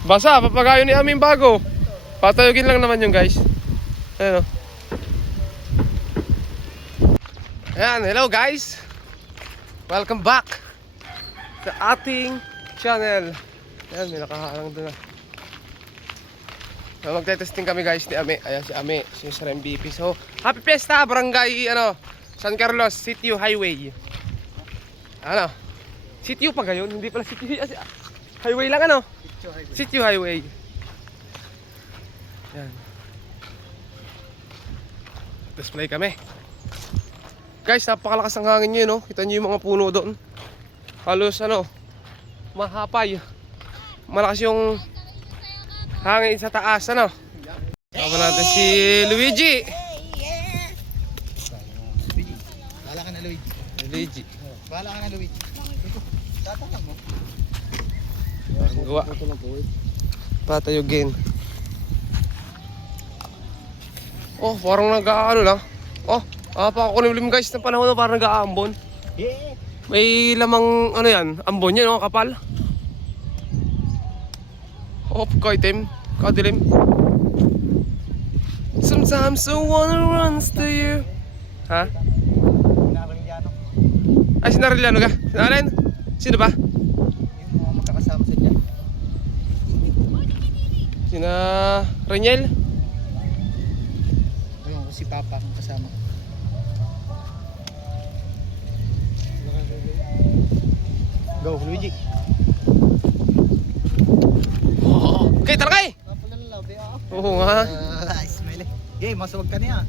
Basa, papagayo ni aming bago. Patayugin lang naman yung guys. Ayan o. Ayan, hello guys. Welcome back sa ating channel. Ayan, may nakaharang doon na. So, magte-testing kami guys ni Ame. Ayan si Ame, si Sir MVP. So, happy fiesta, barangay, San Carlos, Sitio Highway. Ano? Sitio pa gayon, hindi pala Sitio. Highway lang ano? Sitio Highway. Yan. Display kami. Guys, napakalakas ng hangin nyo, no? Kita nyo yung mga puno doon. Halos mahapay. Malakas yung hangin sa taas, ano? Tama natin si Luigi. Bahala ka na, Luigi. Luigi. Bahala ka na, Luigi. Tatangang mo. Gawa. Patayugin. Oh, parang nag-aano lang. Oh, pakakulimlim guys ng panahon na parang nag-aambon. Yeah. May lamang yan, ambon yan, kapal. Oh, kaitim, kadilim. Sometimes I wanna run to you. Ha? Sinariliano. Ay, sinariliano ka? Sinaren? Sino ba? Yung mga magkakasama sa dyan. Sina Reniel? Ayun ko si Papa ang kasama. Go, Luigi. Oh, okay, talakay! Kapalalabi ako. Oo nga. Smile. Okay, masawag ka niya.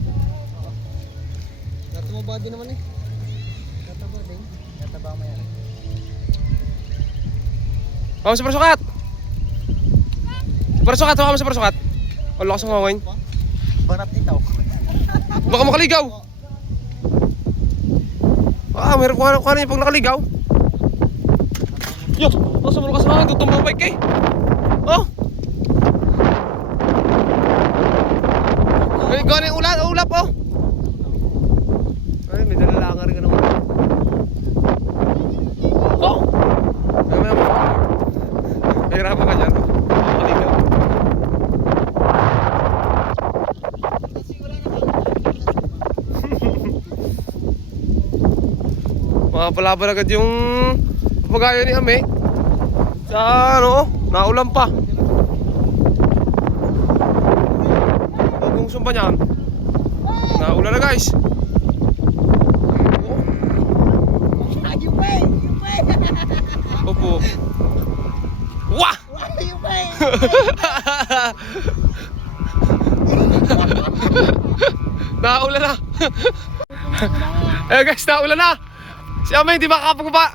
Natumaba din naman eh. Nataba din. Nataba mo yan. Hawa sa persukat! Persukat, hawa mo sa persukat. Ang lakas ng hangin. Barat ikaw. Baka makaligaw. Meron ko ano yung pag nakaligaw. Yo, sa malakas ng hangin, tutumba bike eh. Oh! Ay, gano'n yung ulap oh! Ay, may dalalanga rin ka naman. Oh! May hirapan ka dyan. Makaligaw. Mapalaban agad yung pagayo ni Ame. Sa naulan pa. Bagong sumpa niyan. Naulan na guys. You pay! You pay! Opo. Wah! You pay! Naulan na. Eh guys, naulan na. Si Ame hindi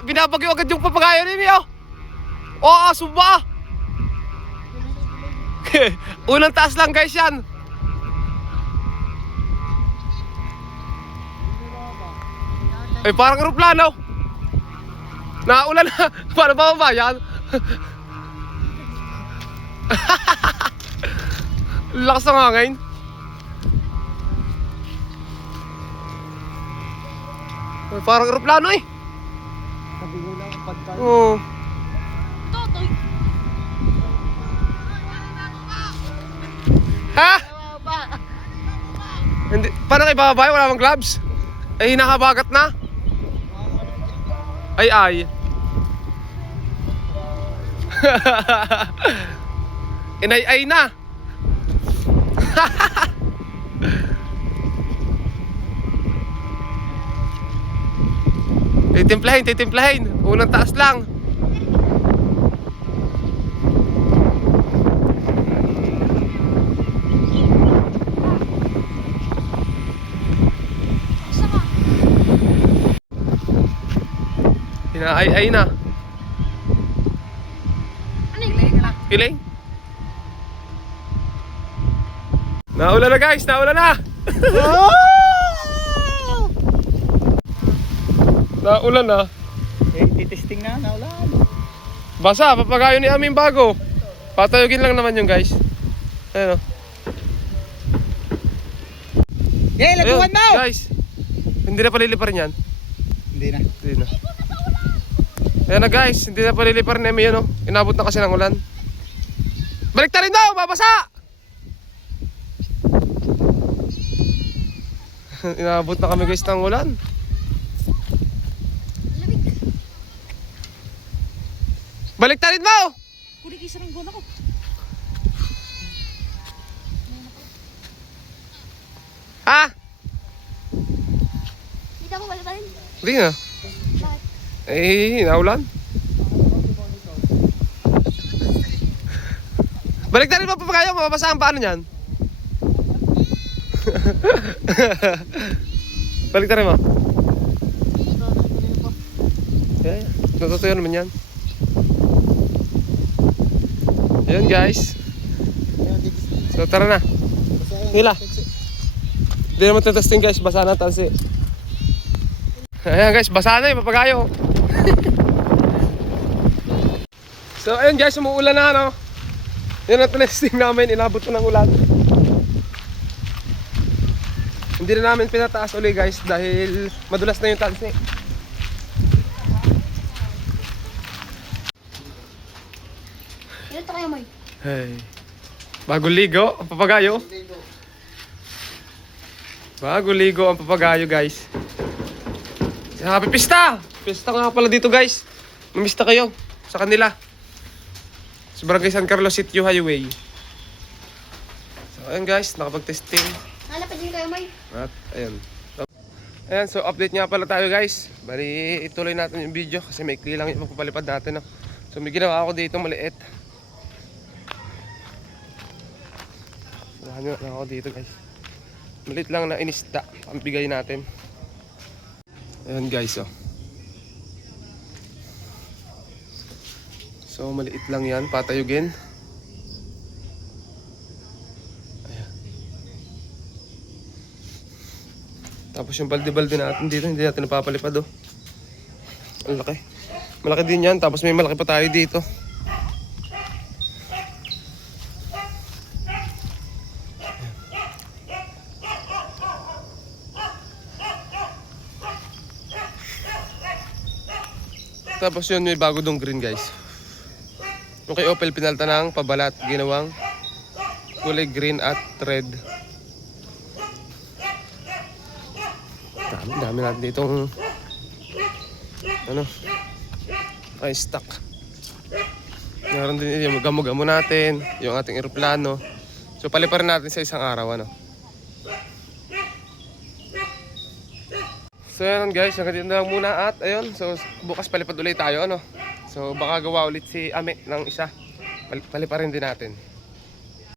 binabagyo agad yung papagayo ni Mio. Oh, sumba. Unang taas lang guys yan. Ay parang aeroplano. Naulan na. Paano ba yan? Lakas ng hangin. Ay, parang aeroplano eh. Sabi ko lang ang pagkain. Oo. Totoy. Ha? Hindi, paano kayo bababay? Wala bang gloves? Ay, hinakabagat na. Ay. Inay-ay na. Titimplahin. Unang taas lang. Ay na. Ano yung Kiling? Naulan na guys, naulan na. Naulan na. Titesting na, naulan. Basa, papagayo ni aming bago. Patayugin lang naman yung guys. Ayan o. Hey, laguan mo! Guys, hindi na paliliparin yan. Hindi na. Hindi na. Ayan na guys, hindi na paliliparin na yan o. Inabot na kasi ng ulan. Balik ta rin daw, babasa! Inabot na kami guys ng ulan. Lamig. Balik ta rin daw! Kulik isa ng gona ko. Ha? Dito ako balik rin. Hindi na. Bakit? Eh, naulan. Balik ta rin ba papagayo? Mababasa ang paano niyan? Balik ta rin mo. Yeah, natutuyo naman yan. Ayan guys. So tara na. Nila. Hindi naman testing guys, basa na tansi. Ayan guys, basa na yung papagayo. So ayun guys, umuulan na no. Yan ang testing namin, inabot na ng ulan. Hindi na namin pinataas uli guys dahil madulas na yung tansi. Ito kayo, Moy. Hey. Bago ligo ang papagayo. Bago ligo ang papagayo guys. Happy pista! Pista nga pala dito guys. Mamista kayo sa kanila. Sa Barangay San Carlos Sitio Highway. So ayun guys, nakapag-testing. Nalapad din kayo, Moy. At ayun. Ayan, so update nga pala tayo guys. Bali, ituloy natin yung video kasi may lang yung papalipad natin. No? So may ginawa ako dito maliit. Samahan nyo na ako dito guys. Maliit lang na inisda. Ang bigay natin. Ayan guys, oh. So maliit lang yan, patayugin. Ayan. Tapos yung balde-balde natin dito, hindi natin napapalipad oh. Ang laki. Malaki din yan, tapos may malaki pa tayo dito. Tapos yun, may bago dong green guys. Yung kay Opel pinalta ng pabalat, ginawang kulay green at red. Dami natin ditong ano, ay stock. Meron din yung gamo-gamo natin, yung ating eroplano. So paliparin natin sa isang araw ano. So yan guys, hanggang dito na lang muna at ayun, so bukas palipad ulit tayo ano. So baka gawa ulit si Ame ng isa. Paliparin din natin.